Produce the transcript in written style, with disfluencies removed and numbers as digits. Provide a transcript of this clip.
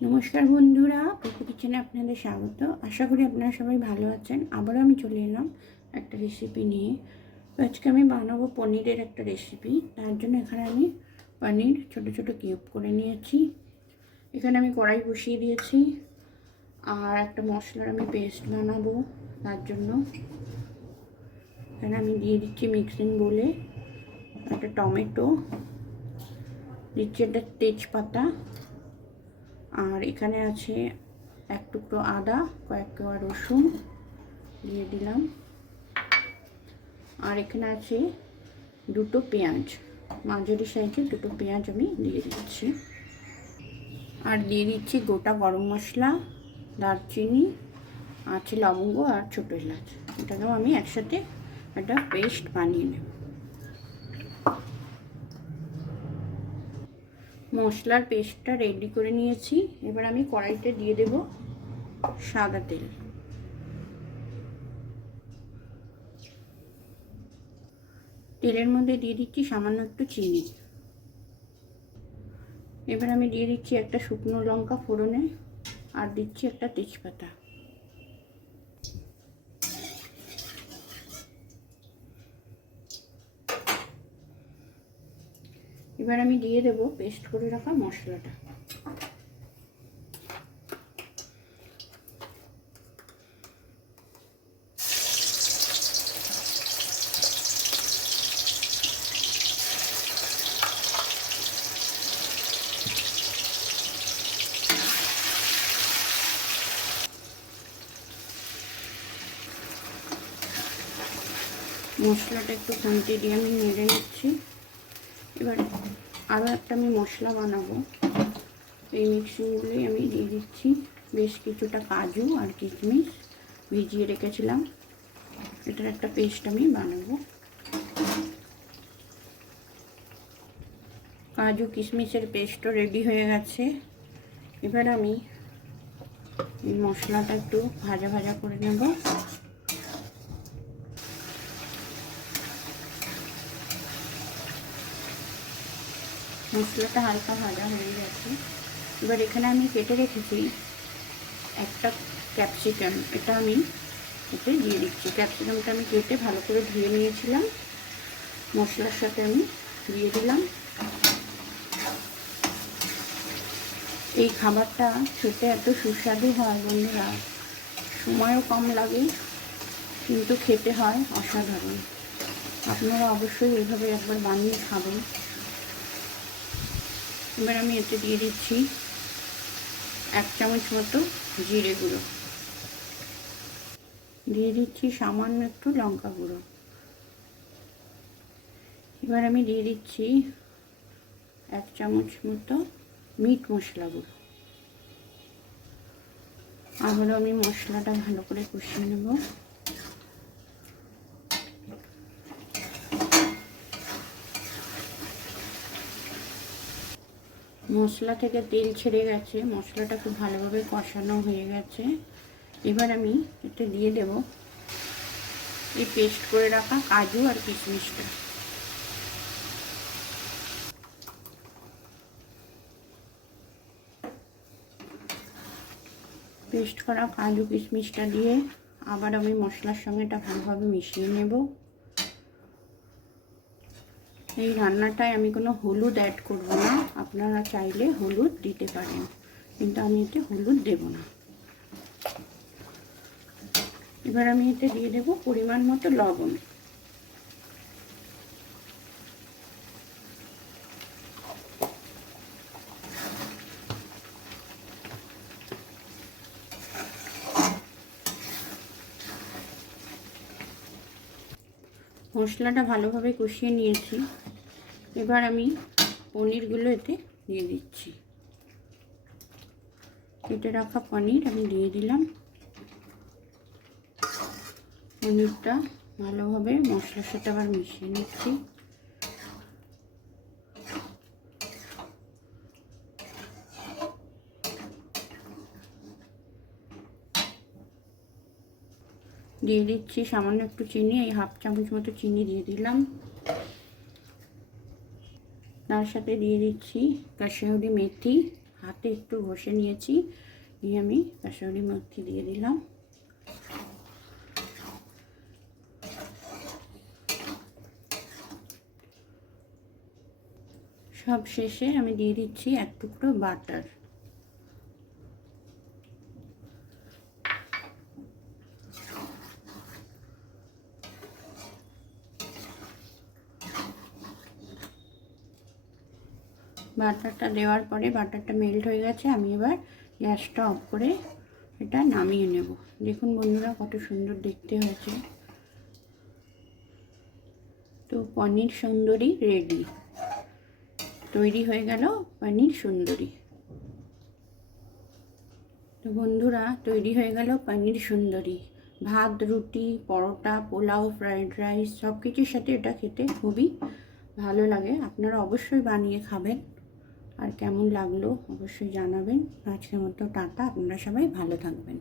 নমস্কার বন্ধুরা, প্রকৃতি কিচেনে আপনাদের স্বাগত। আশা করি আপনারা সবাই ভালো আছেন। আবারও আমি চলে এলাম একটা রেসিপি নিয়ে। তো আজকে আমি বানাবো পনিরের একটা রেসিপি। তার জন্য এখানে আমি পনির ছোট ছোট কিউব করে নিয়েছি। এখানে আমি কড়াই বসিয়ে দিয়েছি আর একটা মশলার আমি পেস্ট বানাবো। তার জন্য এখানে আমি দিয়ে দিচ্ছি মিক্সিং বলে একটা টমেটো, দিচ্ছি একটা তেজপাতা, আর এখানে আছে এক টুকরো আদা, কয়েক কোয়া রসুন দিয়ে দিলাম, আর এখানে আছে দুটো পেঁয়াজ, মাঝারি সাইজের দুটো পেঁয়াজ আমি দিয়ে দিচ্ছি। আর দিয়ে দিচ্ছি গোটা গরম মশলা, দারচিনি, আছে লবঙ্গ আর ছোটো এলাচ। এটাকেও আমি একসাথে একটা পেস্ট বানিয়ে নেব। মশলার পেস্টটা রেডি করে নিয়েছি। এবার আমি কড়াইতে দিয়ে দেব সাদা তেল। তেলের মধ্যে দিয়ে দিচ্ছি সামান্য একটু চিনি। এবার আমি দিয়ে দিচ্ছি একটা শুকনো লঙ্কা ফোড়নে, আর দিচ্ছি একটা তেজপাতা। এবার আমি দিয়ে দেব পেস্ট করে রাখা মশলাটা। মশলাটা একটু খুন্তি দিয়ে আমি নেড়ে নিচ্ছি। এবার আরও একটা আমি মশলা বানাবো। এই মিক্সিংগুলোই আমি দিয়ে দিচ্ছি বেশ কিছুটা কাজু আর কিশমিশ ভিজিয়ে রেখেছিলাম। এটার একটা পেস্ট আমি বানাবো। কাজু কিশমিশের পেস্টও রেডি হয়ে গেছে। এবার আমি এই মশলাটা একটু ভাজা ভাজা করে নেব। মশলাটা হালকা ভাজা হয়ে গেছে। এবার এখানে আমি কেটে রেখেছি একটা ক্যাপসিকাম, এটা আমি এতে দিয়ে দিচ্ছি। ক্যাপসিকামটা আমি কেটে ভালো করে ধুয়ে নিয়েছিলাম, মশলার সাথে আমি দিয়ে দিলাম। এই খাবারটা খেতে এত সুস্বাদু হয় বন্ধুরা, সময়ও কম লাগে, কিন্তু খেতে হয় অসাধারণ। আপনারা অবশ্যই এইভাবে একবার বানিয়ে খাবেন। এবার আমি এতে দিয়ে দিচ্ছি 1 চামচ মতো জিরে গুঁড়ো, দিয়ে দিচ্ছি সামান্য একটু লঙ্কা গুঁড়ো। এবার আমি দিয়ে দিচ্ছি 1 চামচ মতো মিট মশলা গুঁড়ো। আবারও আমি মশলাটা ভালো করে কষিয়ে নেব। মশলা থেকে তেল ছেড়ে গেছে, মশলাটা খুব ভালোভাবে কষানো হয়ে গেছে। এবার আমি এতে দিয়ে দেব এই পেস্ট করে রাখা কাজু আর কিশমিশটা। পেস্ট করা কাজু কিশমিশটা দিয়ে আবার আমি মশলার সঙ্গে এটা ভালোভাবে মিশিয়ে নেব। এই রান্নাটায় আমি কোনো হলুদ অ্যাড করব না। আপনারা চাইলে হলুদ দিতে পারেন, কিন্তু আমি এতে হলুদ দেব না। এবার আমি এতে দিয়ে দেব পরিমাণ মতো লবণ। মশলাটা ভালোভাবে কষিয়ে নিয়েছি। এবার আমি পনিরগুলো এতে দিয়ে দিচ্ছি। কেটে রাখা পনির আমি দিয়ে দিলাম। পনিরটা ভালোভাবে মশলার সাথে আবার মিশিয়ে নিচ্ছি। দিয়ে দিচ্ছি সামান্য একটু চিনি, এই 1/2 চামচ মতো চিনি দিয়ে দিলাম। তার সাথে দিয়ে দিচ্ছি কাসুরি মেথি হাতে একটু ঘষে নিয়েছি, নিয়ে আমি কাসুরি মেথি দিয়ে দিলাম। সব শেষে আমি দিয়ে দিচ্ছি এক টুকরো বাটার। বাটারটা দেওয়ার পরে বাটারটা মেল্ট হয়ে গেছে, আমি এবার গ্যাসটা অফ করে এটা নামিয়ে নেব। দেখুন বন্ধুরা কত সুন্দর দেখতে হয়েছে। তো পনির সুন্দরী রেডি, তৈরি হয়ে গেল পনির সুন্দরী। তো বন্ধুরা তৈরি হয়ে গেল পনির সুন্দরী। ভাত, রুটি, পরোটা, পোলাও, ফ্রাইড রাইস সব কিছুর সাথে এটা খেতে খুবই ভালো লাগে। আপনারা অবশ্যই বানিয়ে খাবেন, আর কেমন লাগলো অবশ্যই জানাবেন। আজকের মতো টাটা, আপনারা সবাই ভালো থাকবেন।